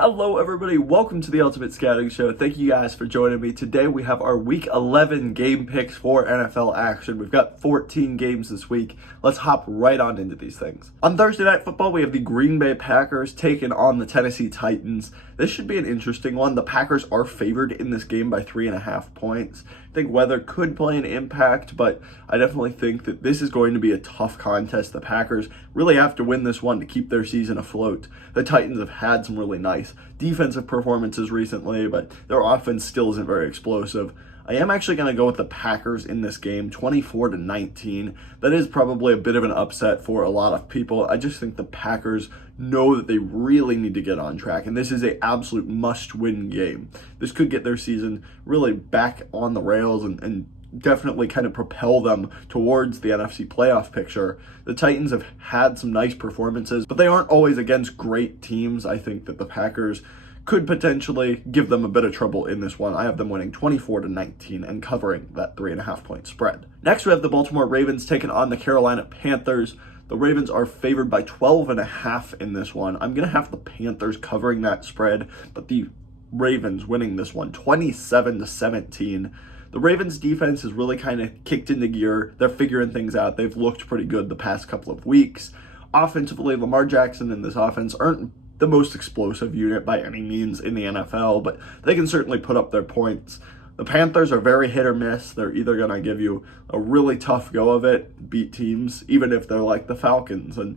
Hello everybody, welcome to the Ultimate Scouting Show. Thank you guys for joining me. Today we have our Week 11 game picks for NFL action. We've got 14 games this week. Let's hop right on into these things. On Thursday Night Football, we have the Green Bay Packers taking on the Tennessee Titans. This should be an interesting one. The Packers are favored in this game by 3.5 points. I think weather could play an impact, but I definitely think that this is going to be a tough contest. The Packers really have to win this one to keep their season afloat. The Titans have had some really nice defensive performances recently, but their offense still isn't very explosive. I am actually going to go with the Packers in this game, 24-19. That is probably a bit of an upset for a lot of people. I just think the Packers know that they really need to get on track, and this is an absolute must-win game. This could get their season really back on the rails and definitely kind of propel them towards the NFC playoff picture. The Titans have had some nice performances, but they aren't always against great teams. I think that the Packers could potentially give them a bit of trouble in this one. I have them winning 24-19 and covering that 3.5 point spread. Next, we have the Baltimore Ravens taking on the Carolina Panthers. The Ravens are favored by 12.5 in this one. I'm going to have the Panthers covering that spread, but the Ravens winning this one 27-17. The Ravens defense has really kind of kicked into gear. They're figuring things out. They've looked pretty good the past couple of weeks. Offensively, Lamar Jackson and this offense aren't the most explosive unit by any means in the NFL, but they can certainly put up their points. The Panthers are very hit or miss. They're either going to give you a really tough go of it, beat teams, even if they're like the Falcons. And,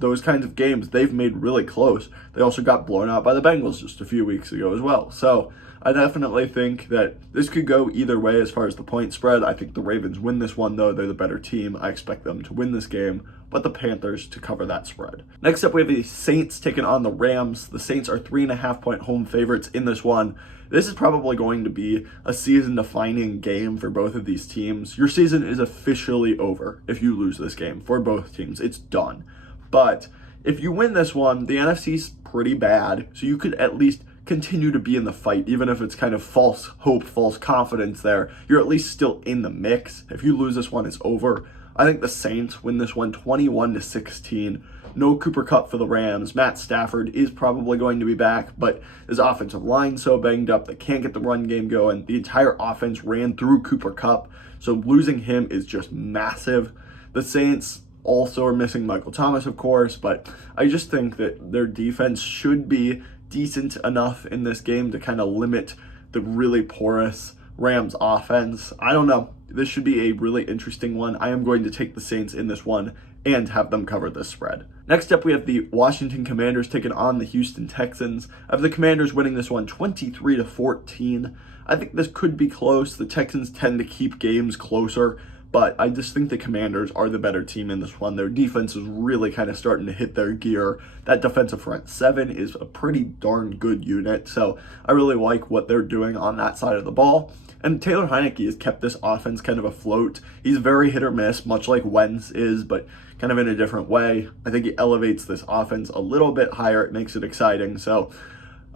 those kinds of games they've made really close. They also got blown out by the Bengals just a few weeks ago as well. So I definitely think that this could go either way as far as the point spread. I think the Ravens win this one, though. They're the better team. I expect them to win this game, but the Panthers to cover that spread. Next up, we have the Saints taking on the Rams. The Saints are 3.5 point home favorites in this one. This is probably going to be a season-defining game for both of these teams. Your season is officially over if you lose this game for both teams. It's done. But if you win this one, the NFC's pretty bad, so you could at least continue to be in the fight, even if it's kind of false hope, false confidence there. You're at least still in the mix. If you lose this one, it's over. I think the Saints win this one 21-16. No Cooper Kupp for the Rams. Matt Stafford is probably going to be back, but his offensive line's so banged up they can't get the run game going. The entire offense ran through Cooper Kupp, so losing him is just massive. The Saints also are missing Michael Thomas, of course, but I just think that their defense should be decent enough in this game to kind of limit the really porous Rams offense. I don't know. This should be a really interesting one. I am going to take the Saints in this one and have them cover this spread. Next up, we have the Washington Commanders taking on the Houston Texans. I have the Commanders winning this one 23-14. I think this could be close. The Texans tend to keep games closer, but I just think the Commanders are the better team in this one. Their defense is really kind of starting to hit their gear. That defensive front seven is a pretty darn good unit, so I really like what they're doing on that side of the ball. And Taylor Heinicke has kept this offense kind of afloat. He's very hit or miss, much like Wentz is, but kind of in a different way. I think he elevates this offense a little bit higher. It makes it exciting. So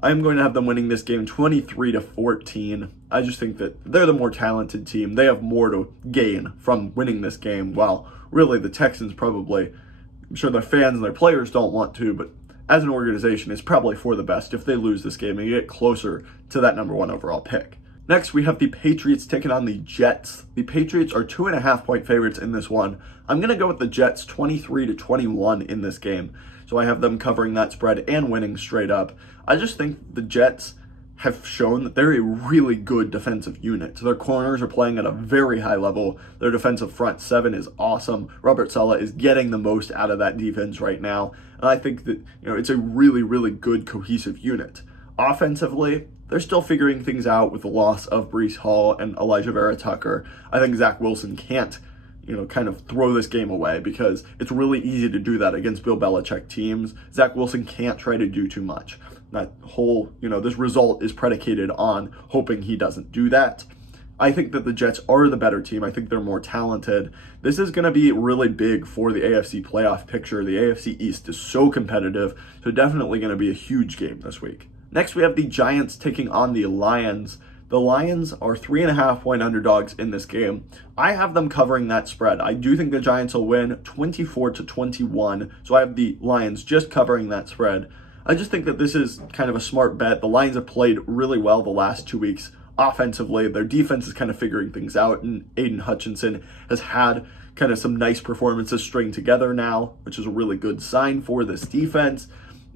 I'm going to have them winning this game 23-14. I just think that they're the more talented team. They have more to gain from winning this game, while really the Texans probably, I'm sure their fans and their players don't want to, but as an organization, it's probably for the best if they lose this game and get closer to that number one overall pick. Next, we have the Patriots taking on the Jets. The Patriots are 2.5 point favorites in this one. I'm going to go with the Jets 23-21 in this game. So I have them covering that spread and winning straight up. I just think the Jets have shown that they're a really good defensive unit. So their corners are playing at a very high level. Their defensive front seven is awesome. Robert Saleh is getting the most out of that defense right now. And I think that it's a really, really good cohesive unit. Offensively, they're still figuring things out with the loss of Breece Hall and Elijah Vera Tucker. I think Zach Wilson can't, kind of throw this game away because it's really easy to do that against Bill Belichick teams. Zach Wilson can't try to do too much. That whole, this result is predicated on hoping he doesn't do that. I think that the Jets are the better team. I think they're more talented. This is going to be really big for the AFC playoff picture. The AFC East is so competitive, so definitely going to be a huge game this week. Next, we have the Giants taking on the Lions. The Lions are 3.5 point underdogs in this game. I have them covering that spread. I do think the Giants will win 24-21, so I have the Lions just covering that spread. I just think that this is kind of a smart bet. The Lions have played really well the last 2 weeks offensively. Their defense is kind of figuring things out, and Aiden Hutchinson has had kind of some nice performances string together now, which is a really good sign for this defense.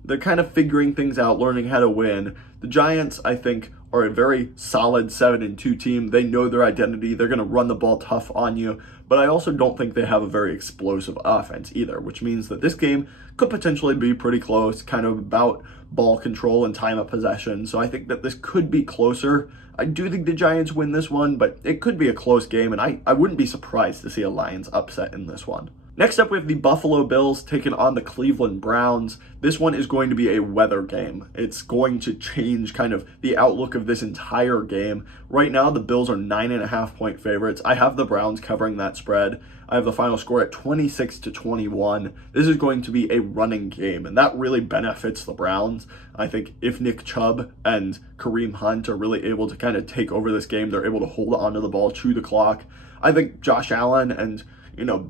They're kind of figuring things out, learning how to win. The Giants, I think, are a very solid 7-2 team. They know their identity. They're going to run the ball tough on you, but I also don't think they have a very explosive offense either, which means that this game could potentially be pretty close, kind of about ball control and time of possession. So I think that this could be closer. I do think the Giants win this one, but it could be a close game, and I wouldn't be surprised to see a Lions upset in this one. Next up, we have the Buffalo Bills taking on the Cleveland Browns. This one is going to be a weather game. It's going to change kind of the outlook of this entire game. Right now, the Bills are 9.5-point favorites. I have the Browns covering that spread. I have the final score at 26-21. This is going to be a running game, and that really benefits the Browns. I think if Nick Chubb and Kareem Hunt are really able to kind of take over this game, they're able to hold onto the ball, chew the clock. I think Josh Allen and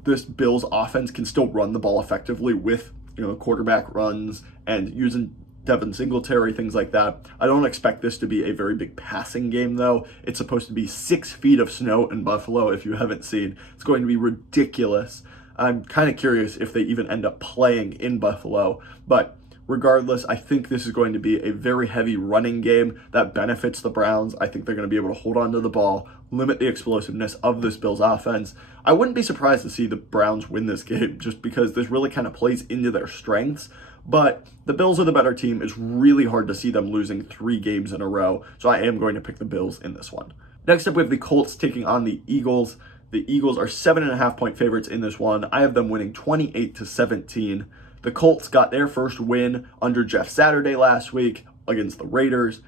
this Bills offense can still run the ball effectively with, quarterback runs and using Devin Singletary, things like that. I don't expect this to be a very big passing game, though. It's supposed to be 6 feet of snow in Buffalo, if you haven't seen. It's going to be ridiculous. I'm kind of curious if they even end up playing in Buffalo, but regardless, I think this is going to be a very heavy running game that benefits the Browns. I think they're going to be able to hold on to the ball, limit the explosiveness of this Bills offense. I wouldn't be surprised to see the Browns win this game just because this really kind of plays into their strengths. But the Bills are the better team. It's really hard to see them losing 3 games in a row. So I am going to pick the Bills in this one. Next up, we have the Colts taking on the Eagles. The Eagles are 7.5-point favorites in this one. I have them winning 28-17. The Colts got their first win under Jeff Saturday last week against the Raiders.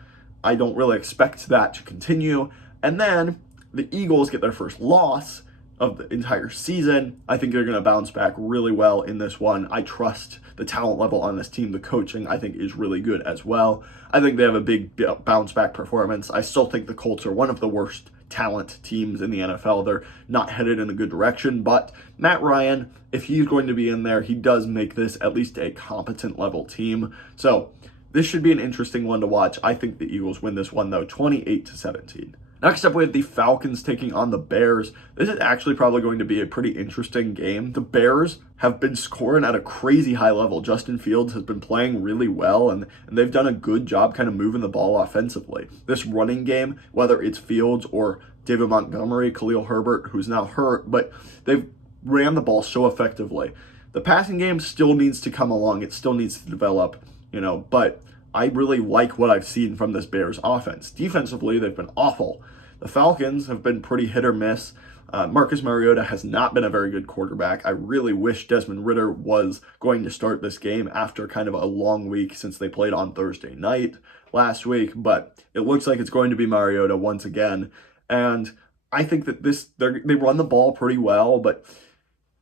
I don't really expect that to continue. And then the Eagles get their first loss of the entire season. I think they're going to bounce back really well in this one. I trust the talent level on this team. The coaching, I think, is really good as well. I think they have a big bounce back performance. I still think the Colts are one of the worst talent teams in the NFL. They're not headed in a good direction, but Matt Ryan, if he's going to be in there, he does make this at least a competent level team. So this should be an interesting one to watch. I think the Eagles win this one, though, 28-17. Next up, we have the Falcons taking on the Bears. This is actually probably going to be a pretty interesting game. The Bears have been scoring at a crazy high level. Justin Fields has been playing really well, and they've done a good job kind of moving the ball offensively. This running game, whether it's Fields or David Montgomery, Khalil Herbert, who's now hurt, but they've ran the ball so effectively. The passing game still needs to come along. It still needs to develop, but I really like what I've seen from this Bears offense. Defensively, they've been awful. The Falcons have been pretty hit or miss. Marcus Mariota has not been a very good quarterback. I really wish Desmond Ridder was going to start this game after kind of a long week since they played on Thursday night last week, but it looks like it's going to be Mariota once again. And I think that they run the ball pretty well, but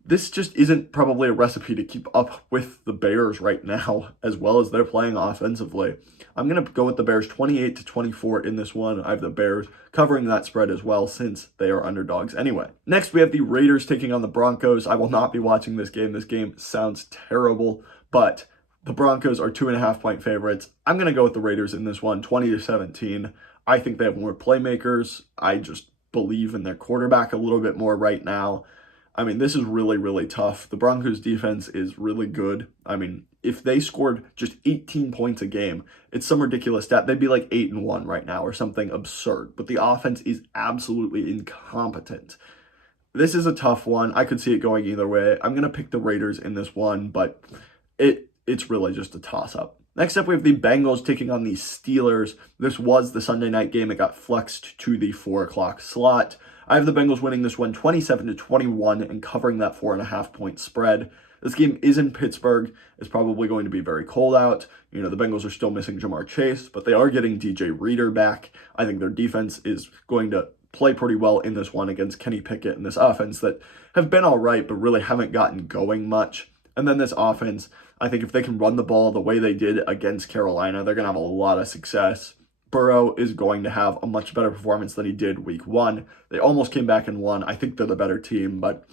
this just isn't probably a recipe to keep up with the Bears right now, as well as they're playing offensively. I'm going to go with the Bears 28-24 in this one. I have the Bears covering that spread as well, since they are underdogs anyway. Next, we have the Raiders taking on the Broncos. I will not be watching this game. This game sounds terrible, but the Broncos are 2.5-point favorites. I'm going to go with the Raiders in this one, 20-17. I think they have more playmakers. I just believe in their quarterback a little bit more right now. I mean, this is really, really tough. The Broncos defense is really good. I mean, if they scored just 18 points a game, it's some ridiculous stat. They'd be like 8-1 right now or something absurd. But the offense is absolutely incompetent. This is a tough one. I could see it going either way. I'm going to pick the Raiders in this one, but it's really just a toss-up. Next up, we have the Bengals taking on the Steelers. This was the Sunday night game. It got flexed to the 4 o'clock slot. I have the Bengals winning this one 27-21 and covering that 4.5-point spread. This game is in Pittsburgh. It's probably going to be very cold out. The Bengals are still missing Jamar Chase, but they are getting DJ Reader back. I think their defense is going to play pretty well in this one against Kenny Pickett and this offense that have been all right, but really haven't gotten going much. And then this offense, I think if they can run the ball the way they did against Carolina, they're going to have a lot of success. Burrow is going to have a much better performance than he did week 1. They almost came back and won. I think they're the better team, but,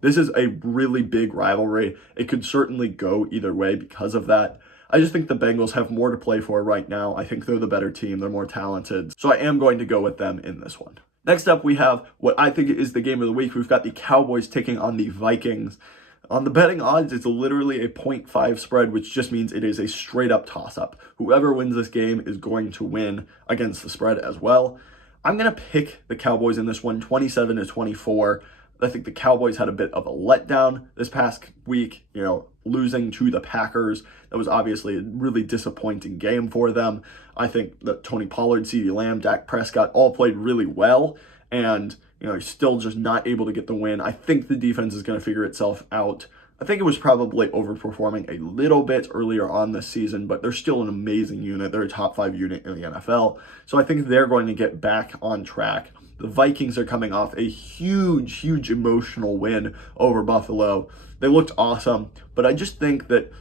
this is a really big rivalry. It could certainly go either way because of that. I just think the Bengals have more to play for right now. I think they're the better team. They're more talented. So I am going to go with them in this one. Next up, we have what I think is the game of the week. We've got the Cowboys taking on the Vikings. On the betting odds, it's literally a 0.5 spread, which just means it is a straight up toss up. Whoever wins this game is going to win against the spread as well. I'm going to pick the Cowboys in this one, 27-24. I think the Cowboys had a bit of a letdown this past week, losing to the Packers. That was obviously a really disappointing game for them. I think that Tony Pollard, CeeDee Lamb, Dak Prescott all played really well, and still just not able to get the win. I think the defense is going to figure itself out. I think it was probably overperforming a little bit earlier on this season, but they're still an amazing unit. They're a top 5 unit in the NFL. So I think they're going to get back on track. The Vikings are coming off a huge emotional win over Buffalo. They looked awesome, but I just think that,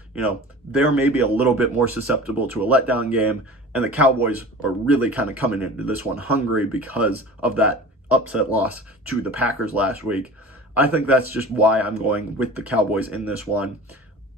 they're maybe a little bit more susceptible to a letdown game, and the Cowboys are really kind of coming into this one hungry because of that upset loss to the Packers last week. I think that's just why I'm going with the Cowboys in this one.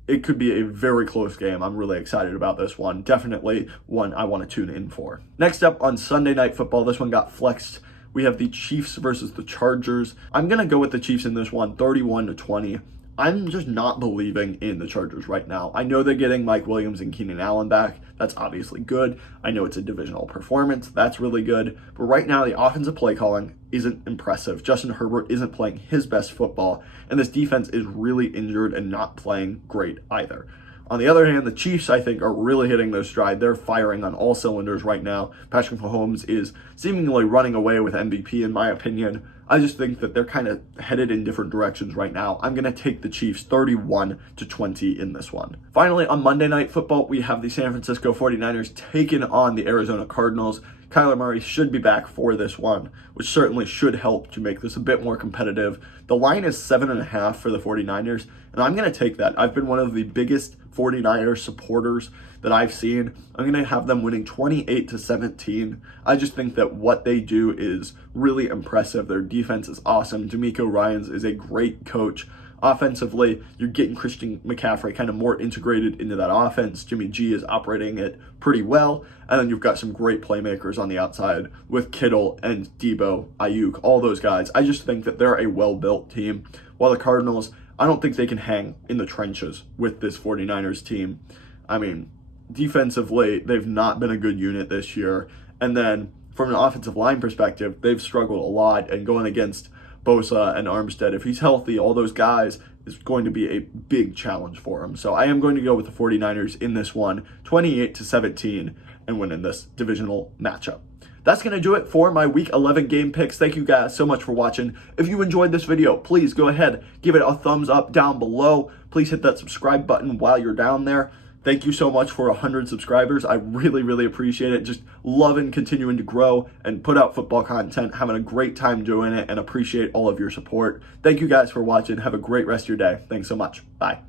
It could be a very close game. I'm really excited about this one. Definitely one I want to tune in for. Next up on Sunday Night Football, this one got flexed. We have the Chiefs versus the Chargers. I'm going to go with the Chiefs in this one, 31-20. I'm just not believing in the Chargers right now. I know they're getting Mike Williams and Keenan Allen back. That's obviously good. I know it's a divisional performance. That's really good. But right now, the offensive play calling isn't impressive. Justin Herbert isn't playing his best football, and this defense is really injured and not playing great either. On the other hand, the Chiefs, I think, are really hitting their stride. They're firing on all cylinders right now. Patrick Mahomes is seemingly running away with MVP, in my opinion. I just think that they're kind of headed in different directions right now. I'm going to take the Chiefs 31-20 in this one. Finally, on Monday Night Football, we have the San Francisco 49ers taking on the Arizona Cardinals. Kyler Murray should be back for this one, which certainly should help to make this a bit more competitive. The line is 7.5 for the 49ers, and I'm going to take that. I've been one of the biggest 49ers supporters that I've seen. I'm going to have them winning 28-17. I just think that what they do is really impressive. Their defense is awesome. DeMeco Ryans is a great coach. Offensively, you're getting Christian McCaffrey kind of more integrated into that offense. Jimmy G is operating it pretty well. And then you've got some great playmakers on the outside with Kittle and Debo, Ayuk, all those guys. I just think that they're a well-built team. While the Cardinals, I don't think they can hang in the trenches with this 49ers team. I mean, defensively, they've not been a good unit this year. And then from an offensive line perspective, they've struggled a lot, and going against Bosa and Armstead, if he's healthy, all those guys, is going to be a big challenge for him. So I am going to go with the 49ers in this one, 28-17, and winning this divisional matchup. That's going to do it for my Week 11 game picks. Thank you guys so much for watching. If you enjoyed this video, please go ahead, give it a thumbs up down below. Please hit that subscribe button while you're down there. Thank you so much for 100 subscribers. I really appreciate it. Just loving continuing to grow and put out football content, having a great time doing it, and appreciate all of your support. Thank you guys for watching. Have a great rest of your day. Thanks so much. Bye.